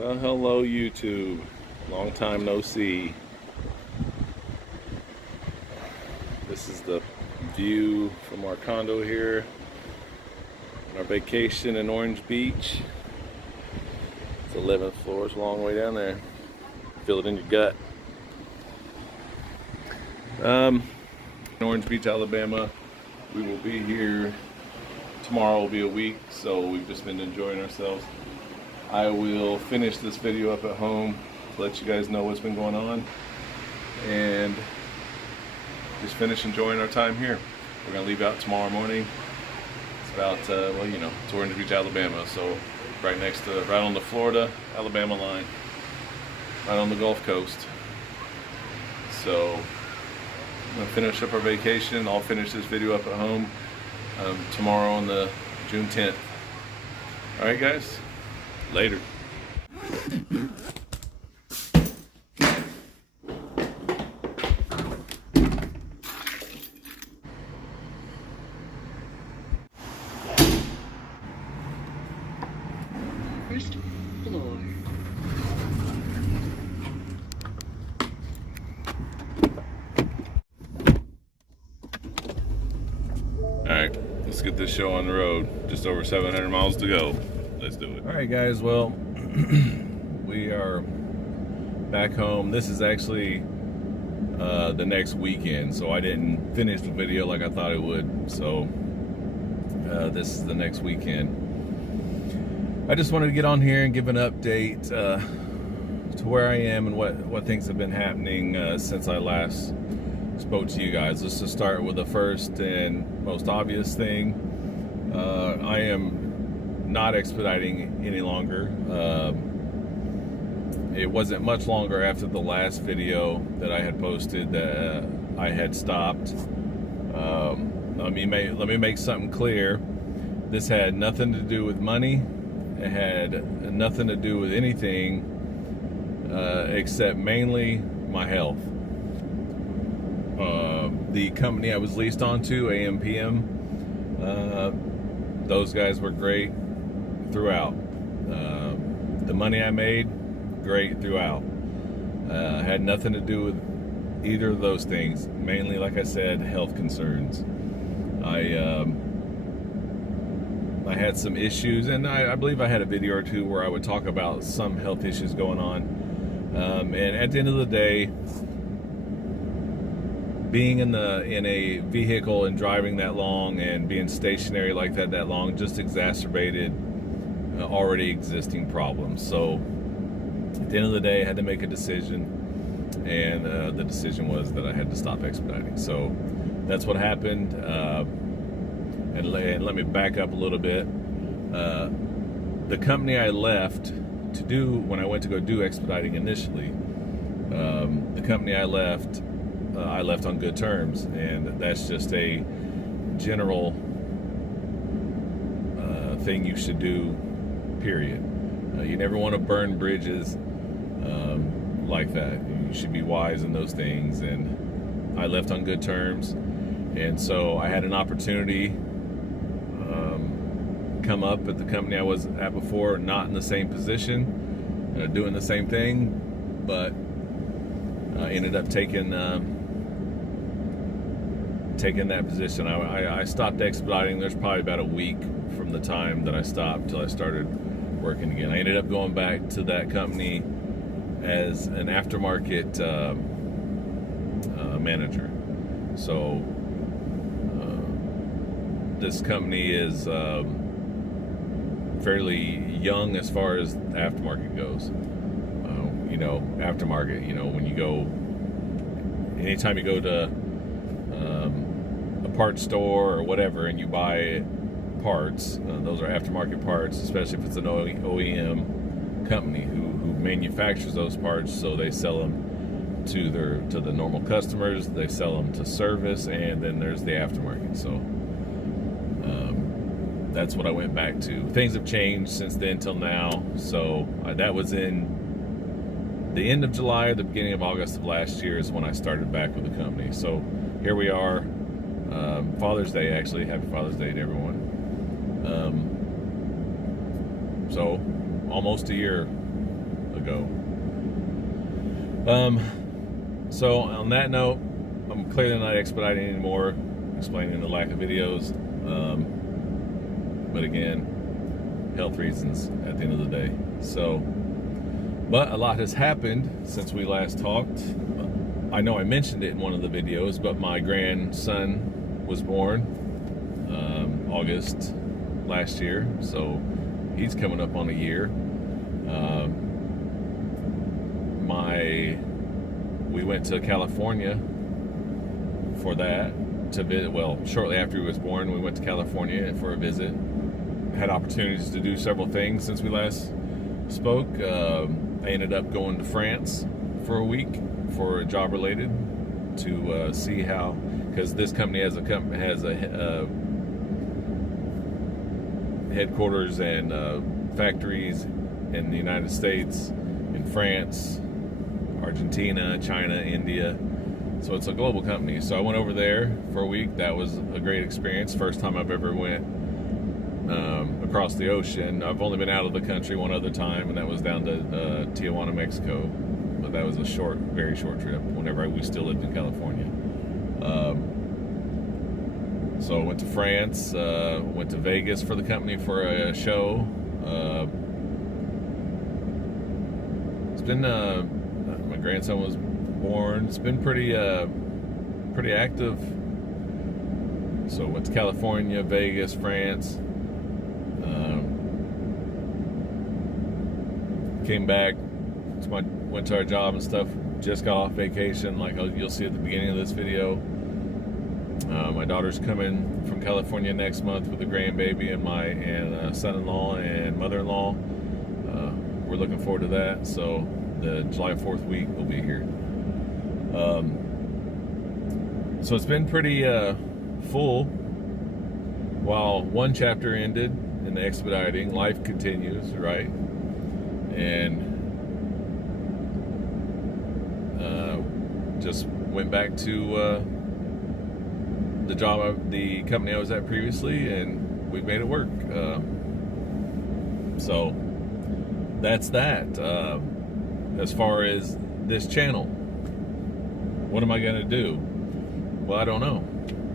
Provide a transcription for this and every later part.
Well, hello YouTube. Long time no see. This is the view from our condo here on our vacation in Orange Beach. It's the 11th floor. It's a long way down there. Feel it in your gut. In Orange Beach, Alabama. We will be here tomorrow. Will be a week, so we've just been enjoying ourselves. I will finish this video up at home to let you guys know what's been going on and just finish enjoying our time here. We're gonna leave out tomorrow morning. It's about well, you know, it's Orange Beach, Alabama, so right on the Florida Alabama line, right on the Gulf Coast. So I'm gonna finish up our vacation. I'll finish this video up at home tomorrow on the June 10th. All right, guys. Later. First floor. All right, let's get this show on the road. Just over 700 miles to go. Let's do it. All right, guys. Well, we are back home. This is actually the next weekend, so I didn't finish the video like I thought it would. So this is the next weekend. I just wanted to get on here and give an update to where I am and what things have been happening since I last spoke to you guys. Let's just start with the first and most obvious thing. I am not expediting any longer. It wasn't much longer after the last video that I had posted that I had stopped. Let me make something clear. This had nothing to do with money. It had nothing to do with anything except mainly my health. The company I was leased onto, AMPM, those guys were great throughout. The money I made, great throughout. Had nothing to do with either of those things. Mainly, like I said, health concerns. I had some issues, and I believe I had a video or two where I would talk about some health issues going on. And at the end of the day, being in a vehicle and driving that long and being stationary like that long just exacerbated already existing problems. So at the end of the day, I had to make a decision, and the decision was that I had to stop expediting. So that's what happened. And let me back up a little bit. The company I left to do when I went to go do expediting initially, the company I left on good terms, and that's just a general thing you should do, period. You never want to burn bridges like that. You should be wise in those things, and I left on good terms, and so I had an opportunity come up at the company I was at before, not in the same position, doing the same thing, but I ended up taking that position. I stopped expediting. There's probably about a week from the time that I stopped till I started working again. I ended up going back to that company as an aftermarket manager. So this company is fairly young as far as aftermarket goes. You know, aftermarket, you know, when you go, anytime you go to a parts store or whatever and you buy parts, those are aftermarket parts, especially if it's an OEM company who manufactures those parts. So they sell them to the normal customers, they sell them to service, and then there's the aftermarket. So that's what I went back to. Things have changed since then till now. So that was in the end of July, the beginning of August of last year is when I started back with the company. So here we are, Father's Day, actually. Happy Father's Day to everyone. So almost a year to go. So on that note, I'm clearly not expediting anymore, explaining the lack of videos. But again, health reasons at the end of the day. So, but a lot has happened since we last talked. I know I mentioned it in one of the videos, but my grandson was born August last year, so he's coming up on a year. We went to California for that to visit. Well, shortly after he was born, we went to California for a visit. Had opportunities to do several things since we last spoke. I ended up going to France for a week for a job related to see how, because this company has a headquarters and factories in the United States, in France, Argentina, China, India. So it's a global company. So I went over there for a week. That was a great experience. First time I've ever went across the ocean. I've only been out of the country one other time, and that was down to Tijuana, Mexico. But that was a short, very short trip whenever we still lived in California. So I went to France, went to Vegas for the company for a show. It's been, my grandson was born. It's been pretty active. So went to California, Vegas, France. Came back, went to our job and stuff. Just got off vacation, like you'll see at the beginning of this video. My daughter's coming from California next month with a grandbaby and my son-in-law and mother-in-law. We're looking forward to that. So the July 4th week we'll be here. So it's been pretty full. While one chapter ended in the expediting, life continues, right? And just went back to the company I was at previously, and we've made it work. So that's that. As far as this channel, what am I going to do? Well, I don't know.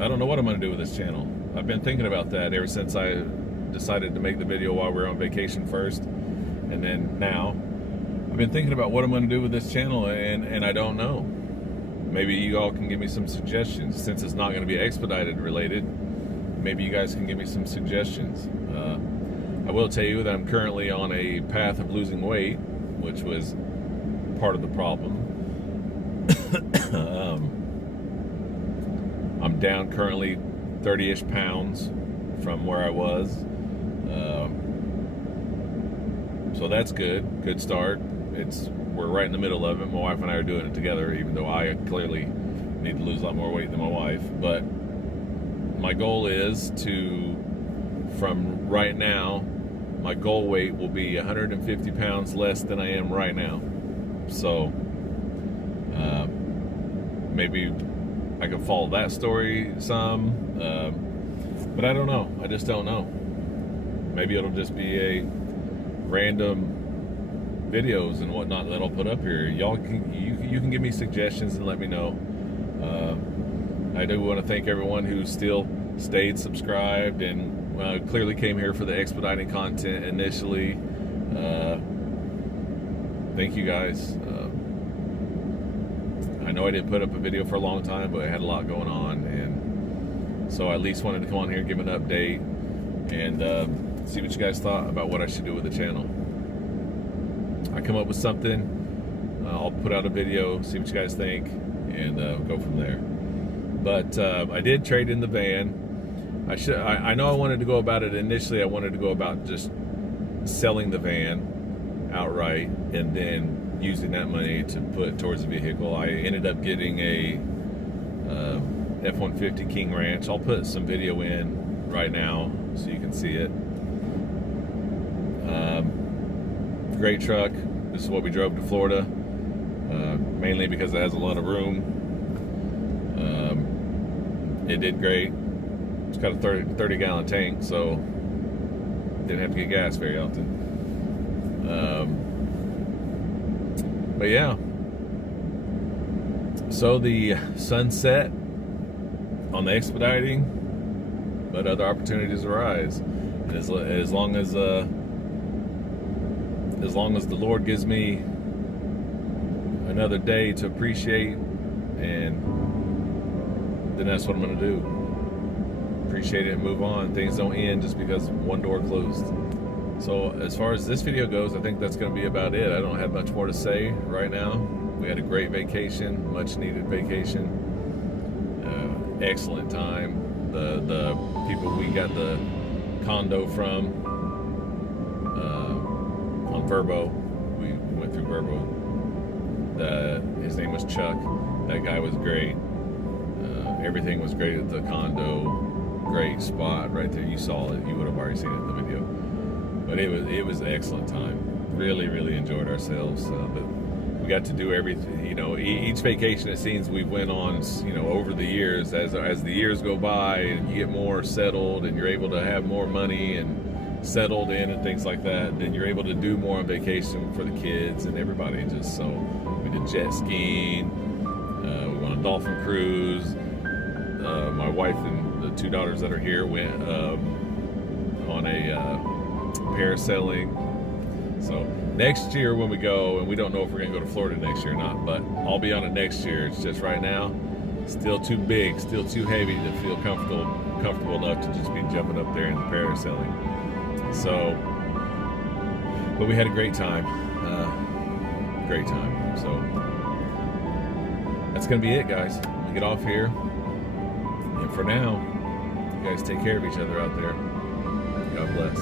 I don't know what I'm going to do with this channel. I've been thinking about that ever since I decided to make the video while we were on vacation first, and then now I've been thinking about what I'm going to do with this channel, and I don't know. Maybe you all can give me some suggestions. Since it's not going to be expedited related, maybe you guys can give me some suggestions. I will tell you that I'm currently on a path of losing weight, which was part of the problem. I'm down currently 30-ish pounds from where I was. So that's good start. We're right in the middle of it. My wife and I are doing it together, even though I clearly need to lose a lot more weight than my wife. But my goal is from right now, my goal weight will be 150 pounds less than I am right now. So maybe I can follow that story some, but I don't know. I just don't know. Maybe it'll just be a random videos and whatnot that I'll put up here. Y'all you can give me suggestions and let me know. I do want to thank everyone who still stayed subscribed and clearly came here for the expediting content initially. Thank you guys. I know I didn't put up a video for a long time, but I had a lot going on, and so I at least wanted to come on here and give an update and see what you guys thought about what I should do with the channel. I come up with something, I'll put out a video, see what you guys think, and go from there. But I did trade in the van. I know I wanted to go about it initially. I wanted to go about just selling the van outright and then using that money to put towards the vehicle. I ended up getting a F-150 King Ranch. I'll put some video in right now so you can see it. Great truck. This is what we drove to Florida, mainly because it has a lot of room. It did great. It's got a 30 gallon tank, so didn't have to get gas very often. But yeah. So the sunset on the expediting, but other opportunities arise. And as long as the Lord gives me another day to appreciate, and then that's what I'm going to do. Appreciate it and move on. Things don't end just because one door closed. So as far as this video goes, I think that's going to be about it. I don't have much more to say right now. We had a great vacation, much needed vacation. Excellent time. The people we got the condo from on Verbo, we went through Verbo. His name was Chuck. That guy was great. Everything was great at the condo. Great spot right there. You saw it. You would have already seen it in the video. But it was an excellent time. Really, really enjoyed ourselves. But we got to do everything. You know, each vacation it seems we went on, you know, over the years, as the years go by and you get more settled and you're able to have more money and settled in and things like that, then you're able to do more on vacation for the kids and everybody. Just so we did jet skiing. We went on a dolphin cruise. My wife and the two daughters that are here went on a parasailing. So next year when we go, and we don't know if we're gonna go to Florida next year or not, but I'll be on it next year. It's just right now, still too big, still too heavy to feel comfortable enough to just be jumping up there in the parasailing. So, but we had a great time. So that's gonna be it, guys. We get off here, and for now, you guys take care of each other out there. God bless.